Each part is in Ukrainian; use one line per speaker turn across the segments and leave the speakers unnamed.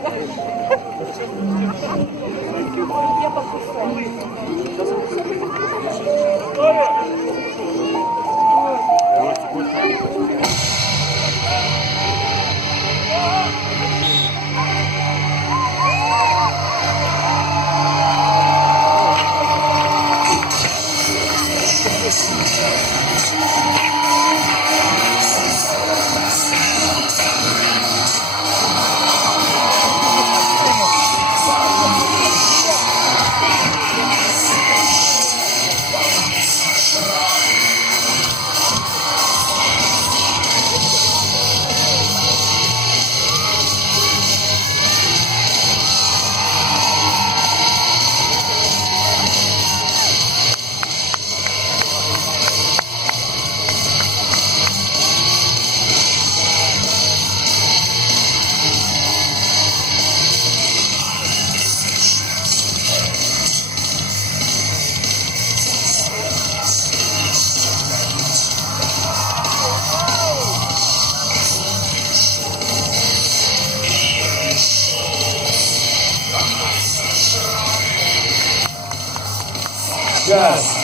Спасибо. Час.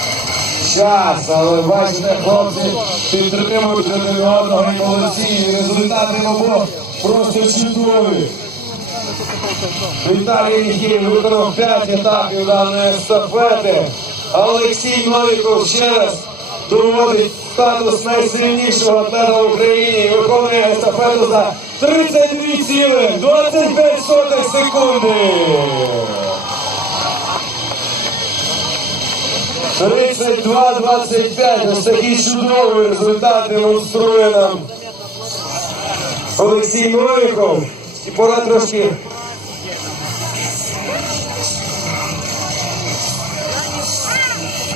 Час, але бачите, хлопці підтримують один одного і молодці. Результати обох просто чудові. Віталій Ніхій виконав 5 етапів даної естафети. Олексій Новіков ще раз доводить статус найсильнішого атлета в Україні і виконує естафету за 32,25 секунди. 32-25. Ось такий чудовий результат демонструє нам Олексій Новіков. І пора трошки.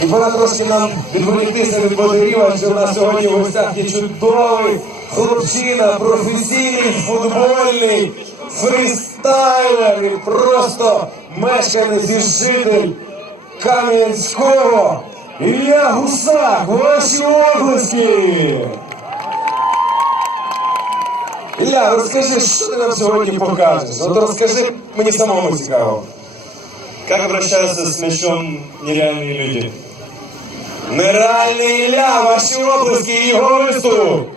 І пора трошки нам відволіктися від бодарів, адже у нас сьогодні в гостях є чудовий хлопчина, професійний футбольний фрістайлер і просто мешканець і житель Кам'янського. Ілля Гусак, ваші обласки. Ілля, розкажи, що ти нам сьогодні покажеш? От розкажи, мені самому цікаво.
Как обращаются с мячом нереальные люди?
Нереальний Ілля, ваші обласки і його виступ.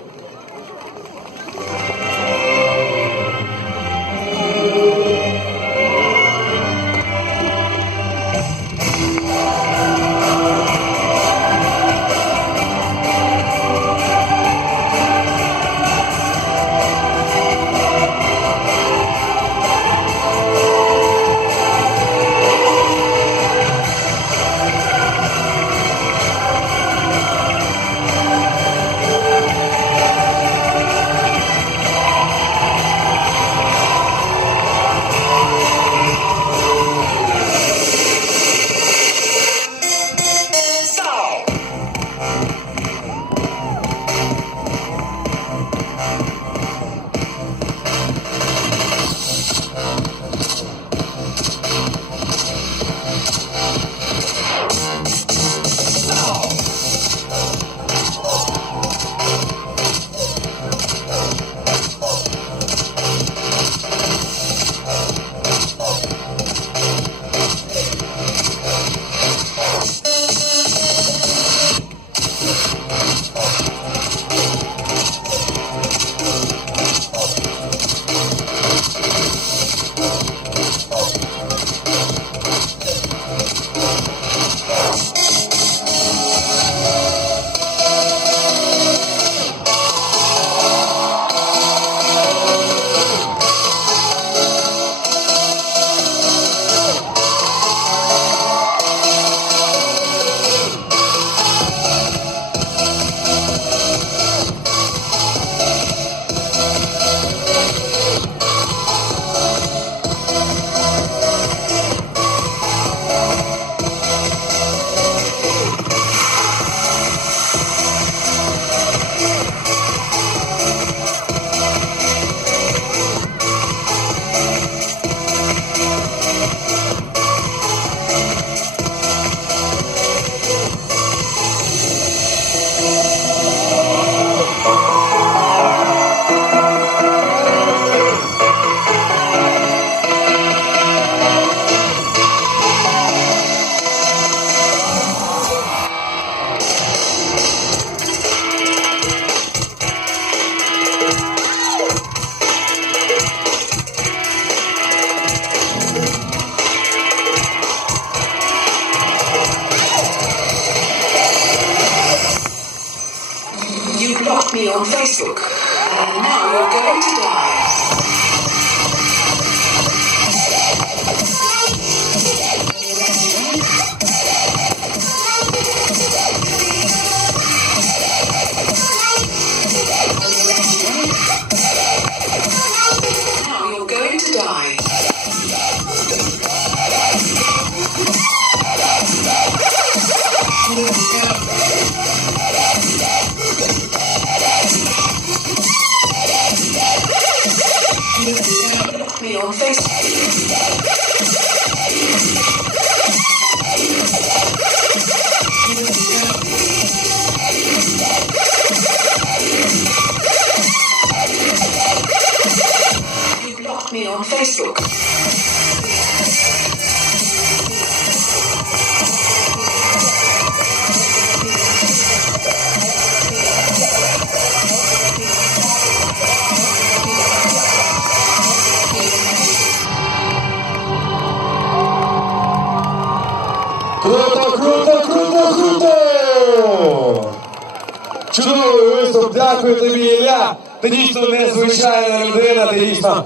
Дякую тобі, Ілля. Ти дійсно незвичайна людина, ти дійсно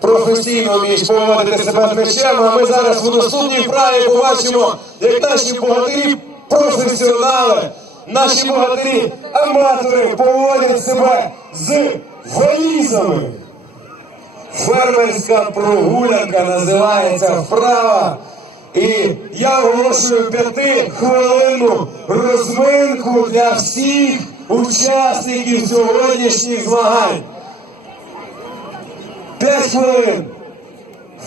професійно вмієш поводити себе з мечем. А ми зараз в наступній вправі побачимо, як наші богатирі професіонали, наші богатирі аматори поводять себе з валізами. Фермерська прогулянка називається вправа. І я оголошую п'ятихвилинну розминку для всіх учасників сьогоднішніх змагань. П'ять хвилин.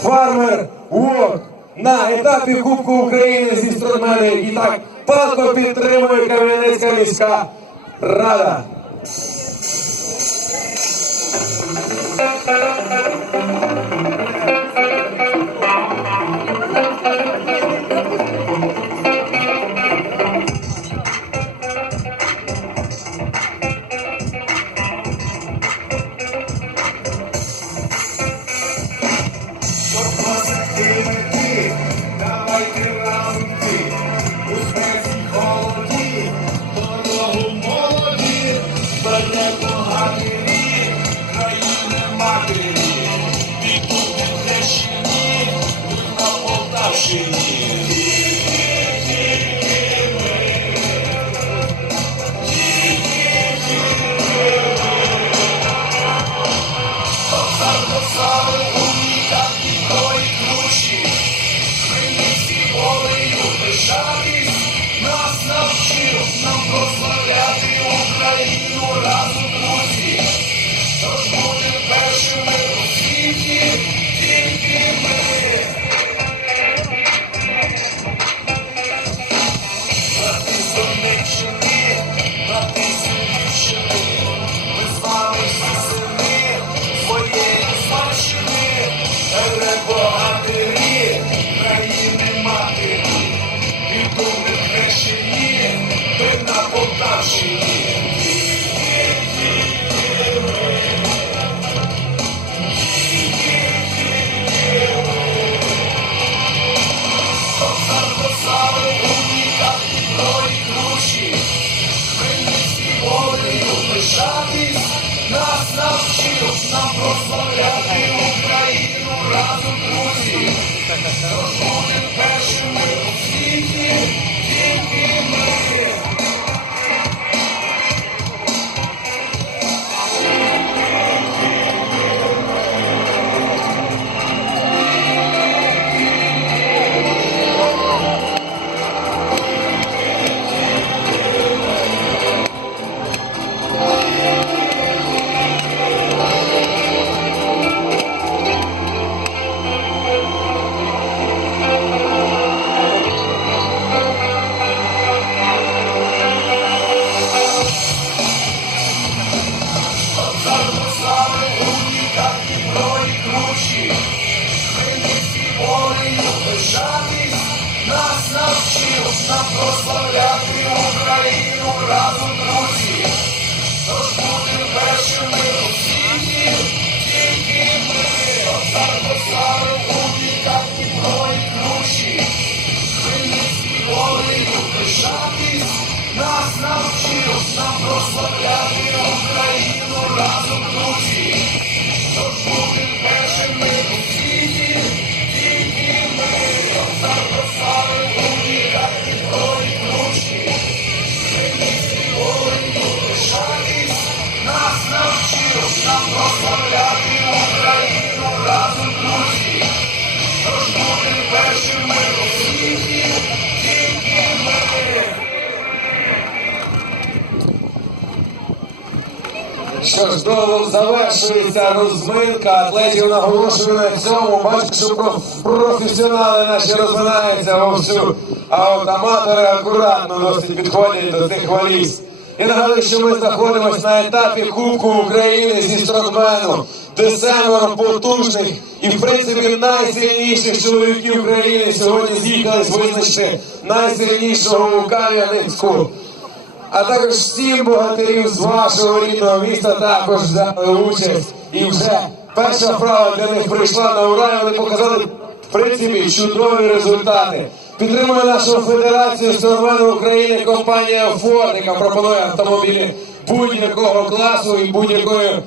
Фармер Вок на етапі Кубку України зі сторони. І так палко підтримує Кам'янецька міська рада.
Somos прославляти Україну разом друзі. Тож будем
до- завершується розминка. Атлетів наголошую на цьому. Бачите, що про- професіонали наші розминаються вовсю, а от аматори акуратно досить підходять до цих валіз. І нагадую, що ми знаходимося на етапі Кубку України зі стронгмену, де семеро потужних і, в принципі, найсильніших чоловіків України сьогодні з'їхались визначити найсильнішого у Кам'янецьку. А також всім богатирів з вашого рідного міста також взяли участь. І вже перша вправа для них прийшла на ура, вони показали в принципі чудові результати. Підтримує нашу федерацію Стормену України компанія Ford, яка пропонує автомобілі будь-якого класу і будь-якої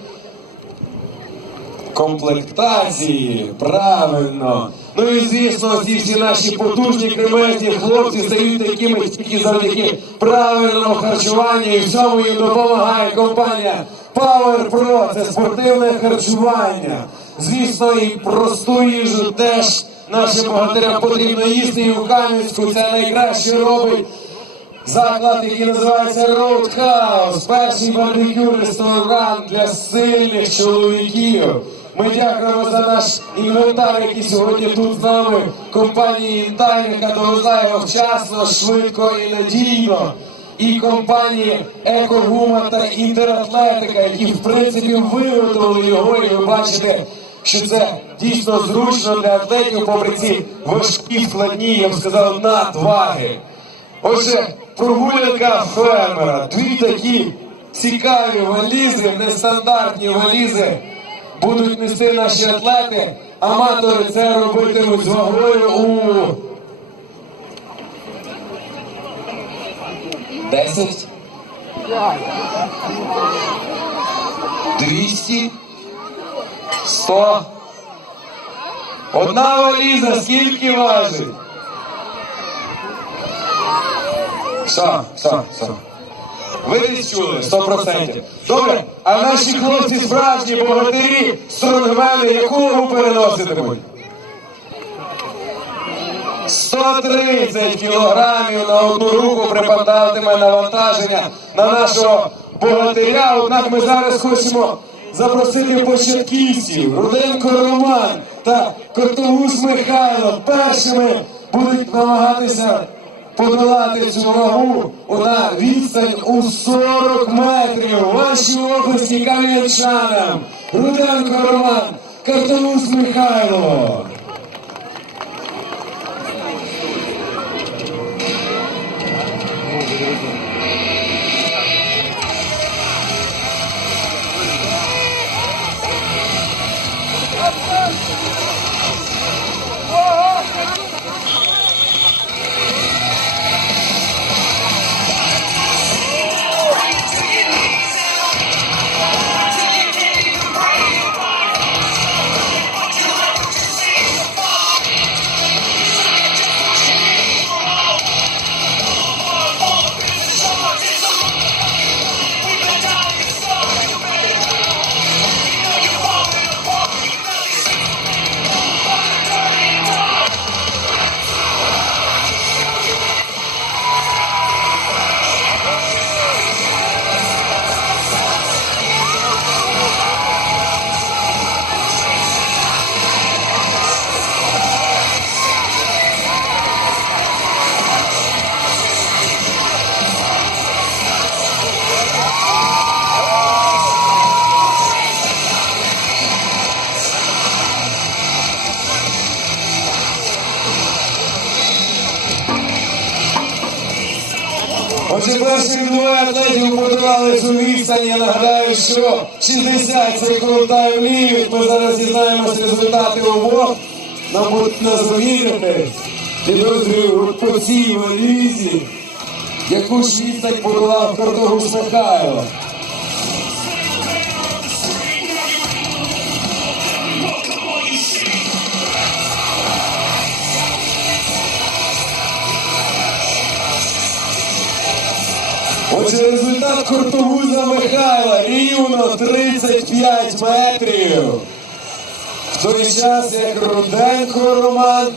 комплектації, правильно. Ну і звісно, ці всі наші потужні кремезні хлопці стають такими тільки завдяки правильному харчуванню, і в цьому їм допомагає компанія Power Pro. Це спортивне харчування. Звісно, і просту їжу теж нашим богатирям потрібно їсти. І у Кам'янську це найкраще робить. Заклад, який називається Roadhouse, перший барбекю ресторан для сильних чоловіків. Ми дякуємо за наш інвентар, який сьогодні тут з нами. Компанії Інтайм, яка довезла його вчасно, швидко і надійно. І компанії Екогума та Інтератлетика, які в принципі виготовили його, і ви бачите, що це дійсно зручно для атлетів, попри ці важкі, складні, я б сказав, надваги. Отже, прогулянка фермера. Дві такі цікаві валізи, нестандартні валізи будуть нести наші атлети. Аматори це робитимуть з вагою у 10 200 100 Одна валіза скільки важить? Все, все, все. Ви десь чули, 100%. Добре, а наші хлопці справжні богатирі, стронгмени, яку вагу переноситимуть? 130 кілограмів на одну руку припадатиме навантаження на нашого богатиря. Однак ми зараз хочемо запросити початківців Руденко Роман та Кортогуз Михайло. Першими будуть намагатися подолати цю вагу на відстань у 40 метрів. Ваші області кам'янчанам. Руденко Роман, Картонус Михайло. Отже, перші двоє атлетів подолали цю відстань. Я нагадаю, що 60 секунд тайм-ліміт. Ми зараз дізнаємося результати обох. Нас завірити. Підозрюю по цій валізі, яку ж відстань подолав Картогу Михайло. Отже, результат Кортогуза Михайла рівно 35 метрів. В той час, як Руденко Роман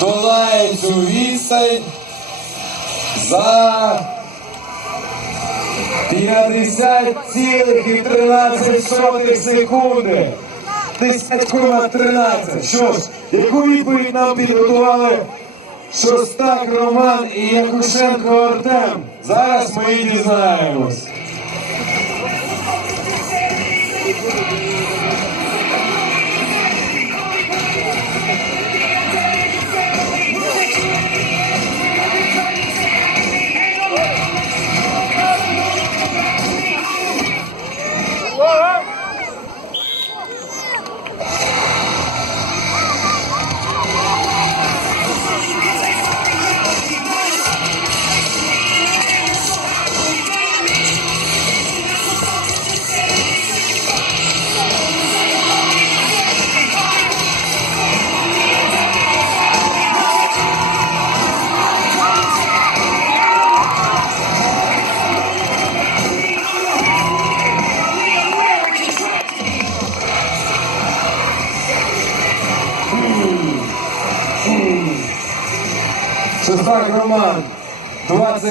долає цю відстань за 50,13 секунди. 10,13. Що ж, яку відповідь нам підготували Шостак Роман і Якушенко Артем? Зараз ми дізнаємось.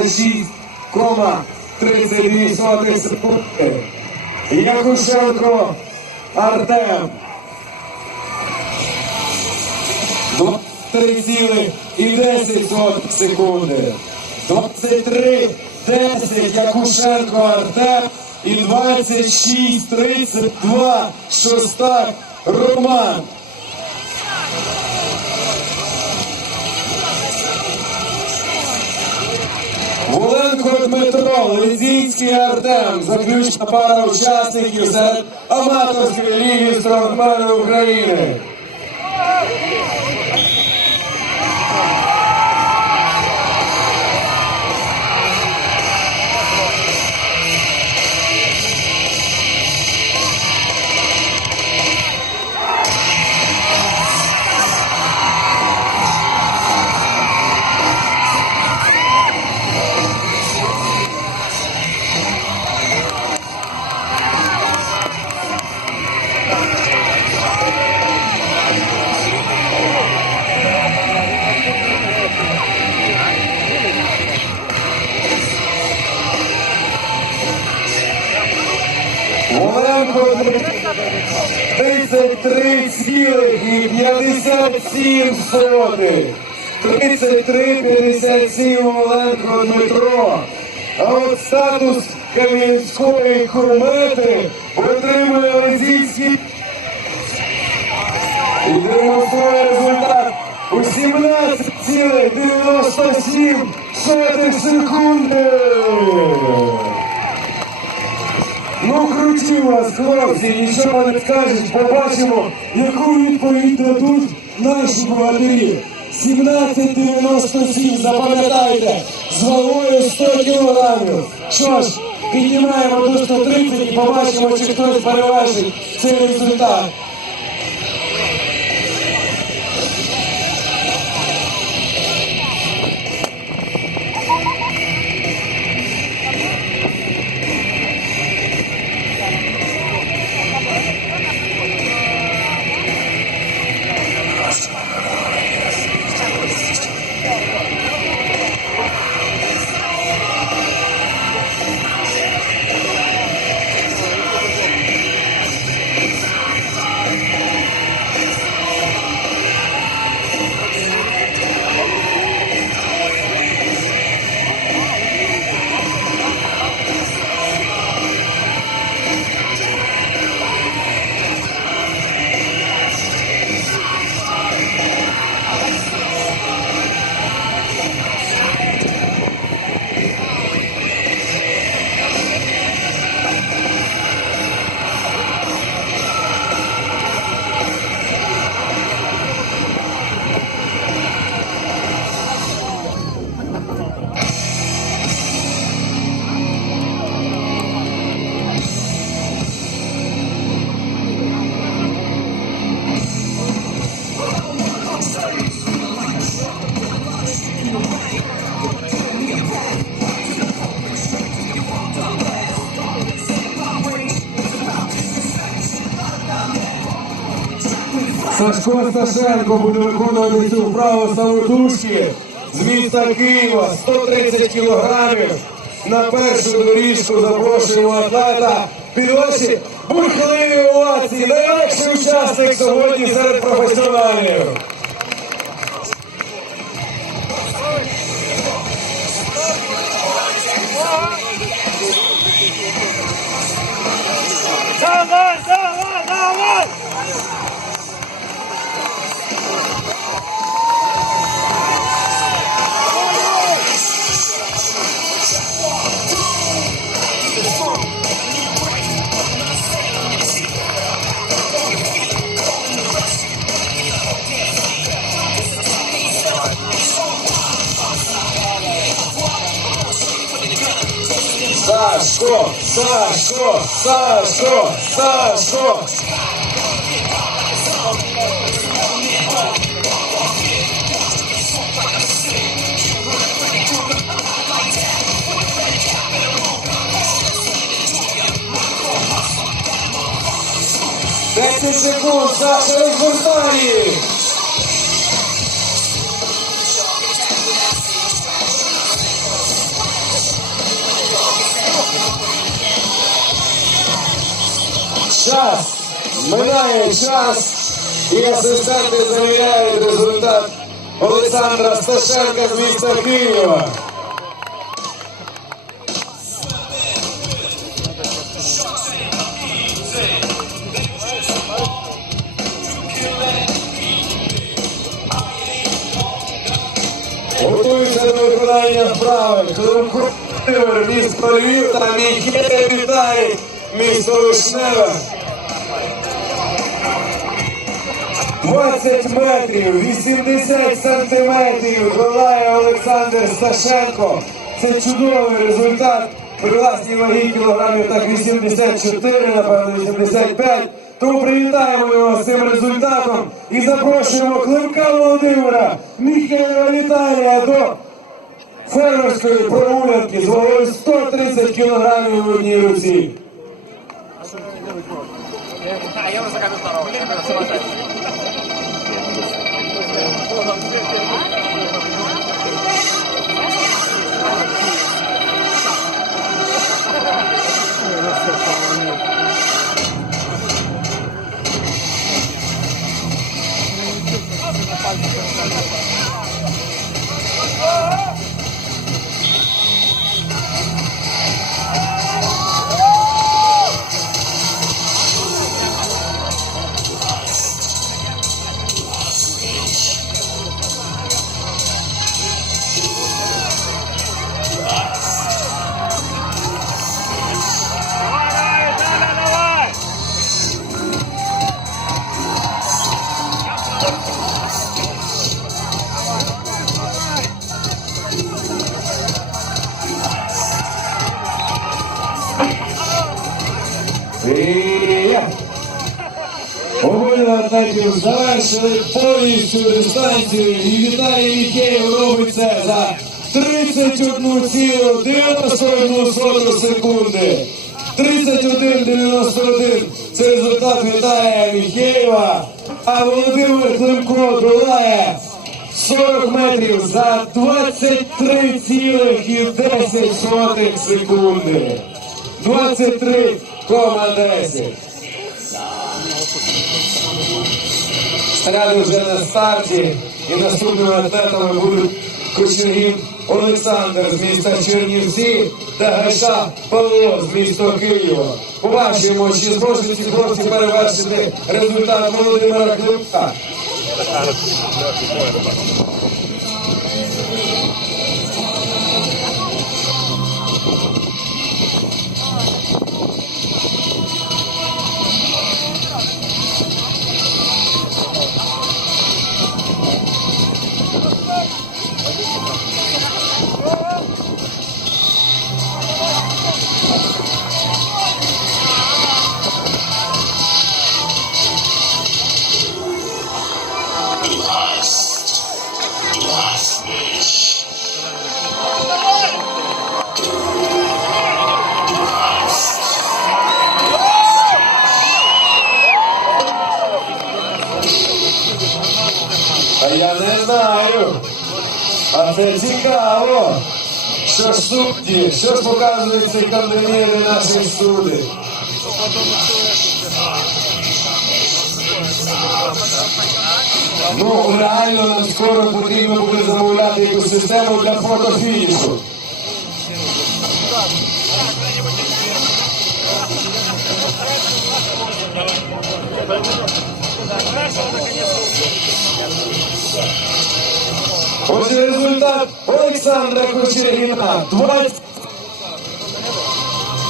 26,32 секунди. Якушенко Артем 23,10 секунди. 23,10 Якушенко Артем і 26,32 Шостак Роман. Воленко Дмитро, Лизінський Артем, заключна пара учасників серед аматорської ліги стронгмену України. 33,57 сотих. 33,57 Воленко Дмитро. А от статус Кам'янської курмети отримує Лизівський і демонструє результат у 17,97 секунди. Ну круті у вас, хлопці, нічого не скажеш, побачимо, яку відповідь дадуть наші богатирі. 17,97, запам'ятайте, з вагою 100 кілограмів. Що ж, піднімаємо до 130 і побачимо, чи хтось перевершить цей результат. Сашко Сташенко буде виконувати цю вправу самотужки з міста Києва 130 кілограмів. на першу доріжку запрошуємо атлета під ваші бурхливі овації. Найлегший учасник сьогодні серед професіоналів.
Давай, давай, давай!
Сашко, Сашко, Сашко, Сашко. Десять секунд, Саша розвертає. Час, минає час, і асистенти завіряють результат Олександра Сташенка з міста Києва. Виконання вправи. Климкувер, місто Львів та Міхеля вітає місто Вишневе. 20 метрів, 80 сантиметрів долає Олександр Сташенко. Це чудовий результат. При власній вагі кілограмів так 84, напевно, 85. Тому привітаємо його з цим результатом і запрошуємо Климка Володимира, Міхеєва Віталія до фермерської прогулянки з вагою 130 кілограмів в одній руці.
Давай,
Обидва атлетів завершили повністю дистанцію і Віталій Мікеєв робить це за 31,91 секунди. 31,91 це результат Віталія Міхеєва, а Володимир Климко долає 40 метрів за 23,10 секунди. 23,10. Снаряди вже на старті і наступними атлетами будуть Кочергін Олександр з міста Чернівці та Гайша Павло з міста Києва. Побачимо, чи зможуть ці хлопці перевершити результат Володимира Климка. Судді, що ж показують ці кандидати наших суддів? Ну, реально нам скоро потрібно буде замовляти якусь систему для фотофінішу. Отже, результат Олександра Кочергіна 20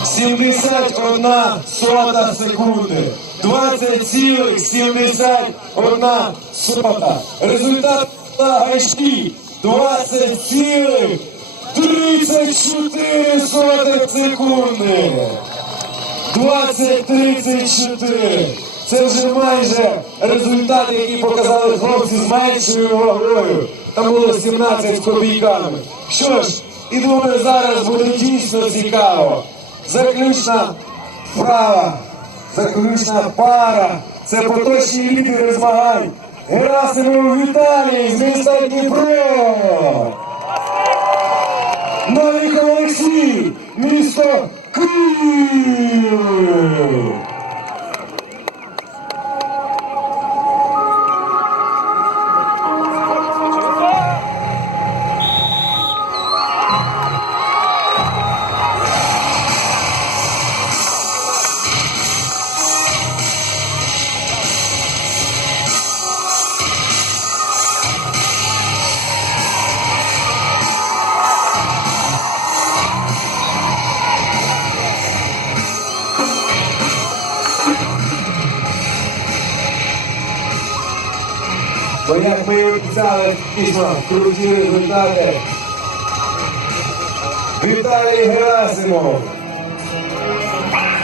71 сота секунди. 20,71 сота. Результат Гайші 20,34 сотих секунди. 20-34. Це вже майже результат, який показали хлопці з меншою вагою. Там було 17 з копійками. Що ж, і думаю, зараз буде дійсно цікаво. Заключна вправа, заключна пара. Це поточні лідери змагань. Герасимов Віталій з міста Дніпро. Новик Олексій, місто Київ. Обіцяли, дійсно круті результати. Віталій Герасимов.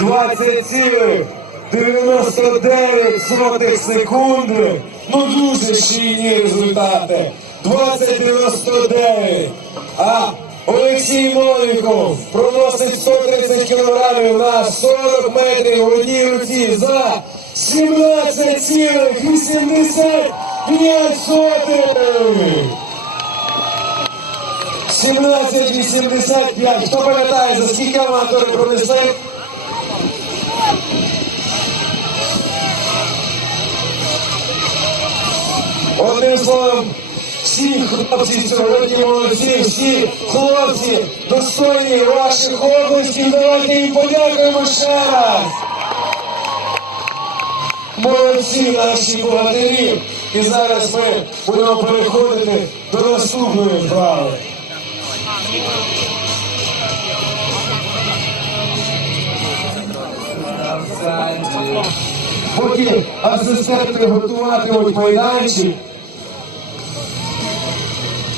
20,99 сотих секунди. Ну дуже щільні результати. 20,99. А Олексій Новіков проносить 130 кілограмів на 40 метрів в одній руці за 17,85 сотих. 17,85. Хто пам'ятає, за скільки аматори пронесли? Одним словом, всі хлопці сьогодні молодці, всі хлопці достойні ваших облисків. Давайте їм подякуємо ще раз. Молодці наші богатирі. І зараз ми будемо переходити до наступної вправи. Поки асистенти готуватимуть майданчик,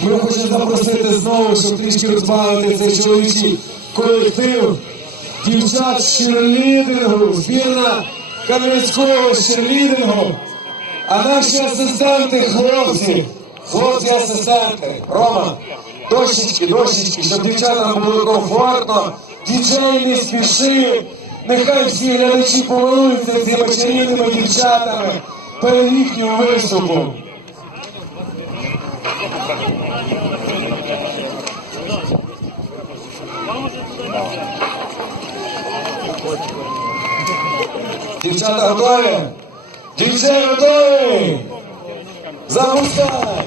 ми хочемо запросити знову, щоб трішки розбавити цей чоловічий колектив. Дівчат з черлідингу, збірна Кам'янського з черлідингу. А наші асистенти, хлопці, хлопці-асистенти, Рома, дощечки, дощечки, щоб дівчатам було комфортно, діджей не спішив, нехай всі глядачі помилуються цими чарівними дівчатами перед їхнім виступом. Дівчата готові? Дівчата готові? Запускай!